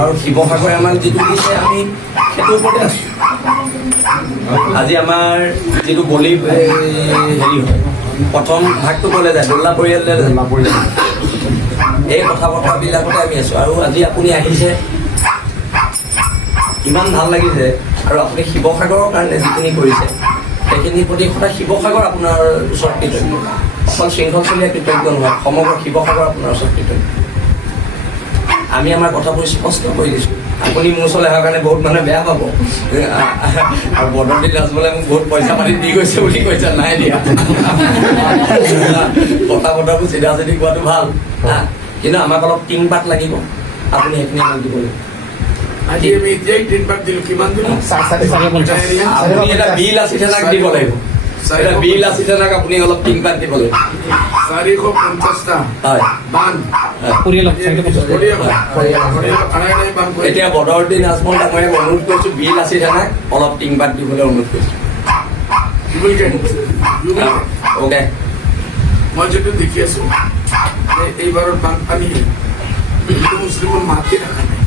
আৰু শিৱসাগৰে আমাক যিটো দিছে আমি সেইটোৰ ওপৰতে আছোঁ। আজি আমাৰ যিটো বলি হেৰি হয় প্ৰথম ভাগটো ক'লে যায় দোল্লা পৰিয়াললৈ যায়, এই কথা বতৰাবিলাকতে আমি আছোঁ। আৰু আজি আপুনি আহিছে, ইমান ভাল লাগিছে। আৰু আপুনি শিৱসাগৰৰ কাৰণে যিখিনি কৰিছে সেইখিনিৰ প্ৰতি সদায় শিৱসাগৰ আপোনাৰ ওচৰত কৃতজ্ঞ, অকল শৃংখলচলীয়া কৃতজ্ঞ নহয়, সমগ্ৰ শিৱসাগৰ আপোনাৰ ওচৰত কৃতজ্ঞ। আমি আমাৰ কথাবোৰ স্পষ্ট কৰি দিছোঁ। আপুনি মোৰ ওচৰলৈ অহাৰ কাৰণে বহুত মানুহে বেয়া পাব, আৰু বদৰুদ্দিন ৰাজমলে মোক বহুত পইচা পাতি দি গৈছে বুলি কৈছে, নাই দিয়া। কথা বতৰাবোৰ চিধা চিধি কোৱাটো ভাল, কিন্তু আমাক অলপ টিং পাত লাগিব, আপুনি সেইখিনি আমাক দিব লাগিব। আজি আমি এতিয়াই টিন পাত দিলোঁ, কিমান দিলোঁ? আপুনি এটা বিল আছি থানাক দিব লাগিব, এটা বিল আছি থানাক আপুনি অলপ টিং পাত দিব লাগিব। 450টা হয় বান এতিয়া বদৰুদ্দিন ৰাজমল ডাঙৰীয়াক অনুৰোধ কৰিছোঁ, বিল আছি থানাক অলপ টিং পাত দিবলৈ অনুৰোধ কৰিছোঁ। অ'কে, মই যিটো দেখি আছোঁ যে এইবাৰৰ বানপানী হিন্দু মুছলিমৰ মাতি ৰখা নাই।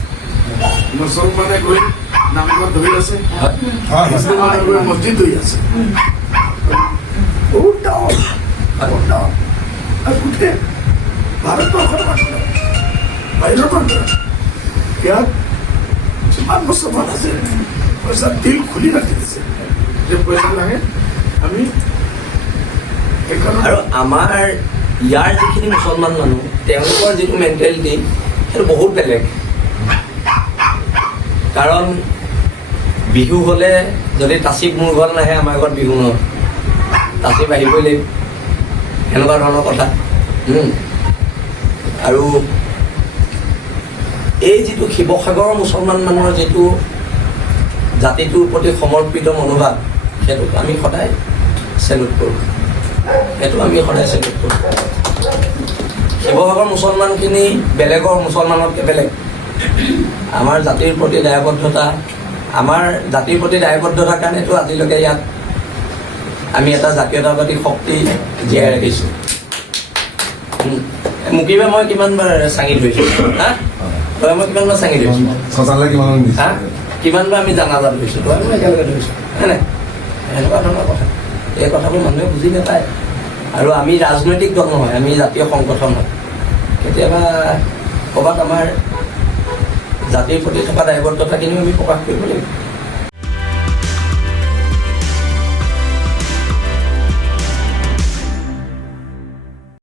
মুছলমানে গৈ নামঘৰ ধৰি আছে, মুছলমানে গৈ মছজিদ ধৰি আছে। বহুত ডাঙৰ আৰু গোটেই ভাৰতবৰ্ষৰ মানুহ, বাহিৰৰ মানুহ, ইয়াত যিমান মুছলমান আছে পইচা দিল খুলি ৰাখি দিছে যে পইচা লাগে আমি। আৰু আমাৰ ইয়াৰ যিখিনি মুছলমান মানুহ, তেওঁলোকৰ যিটো মেণ্টেলিটি সেইটো বহুত বেলেগ। কাৰণ বিহু হ'লে যদি তাচিব মোৰ ঘৰত নাহে, আমাৰ ঘৰত বিহু নহয়, তাচিব আহিবই লাগিব, এনেকুৱা ধৰণৰ কথা। আৰু এই যিটো শিৱসাগৰৰ মুছলমান মানুহৰ যিটো জাতিটোৰ প্ৰতি সমৰ্পিত মনোভাৱ, সেইটোক আমি সদায় চেলুট কৰোঁ, সেইটো আমি সদায় চেলুট কৰোঁ। শিৱসাগৰৰ মুছলমানখিনি বেলেগৰ মুছলমানতকৈ বেলেগ। আমাৰ জাতিৰ প্ৰতি দায়বদ্ধতা, আমাৰ জাতিৰ প্ৰতি দায়বদ্ধতাৰ কাৰণেতো আজিলৈকে ইয়াত আমি এটা জাতীয়তাবাদী শক্তি জীয়াই ৰাখিছোঁ। মুকিবে মই কিমানবাৰ চাঙি ধৰিছোঁ, তই মই কিমানবাৰ চাঙি ধৰিছোঁ, কিমানবাৰ আমি জানাজাত ধৰিছোঁ, তই মই একেলগে ধৰিছোঁ, হয় নাই? এনেকুৱা ধৰণৰ কথা, এই কথাবোৰ মানুহে বুজি নাপায়। আৰু আমি ৰাজনৈতিক দল নহয়, আমি জাতীয় সংগঠন হয়। কেতিয়াবা ক'ৰবাত আমাৰ জাতিৰ প্ৰতি থকা দায়বদ্ধতাখিনিও আমি প্ৰকাশ কৰিব লাগিব।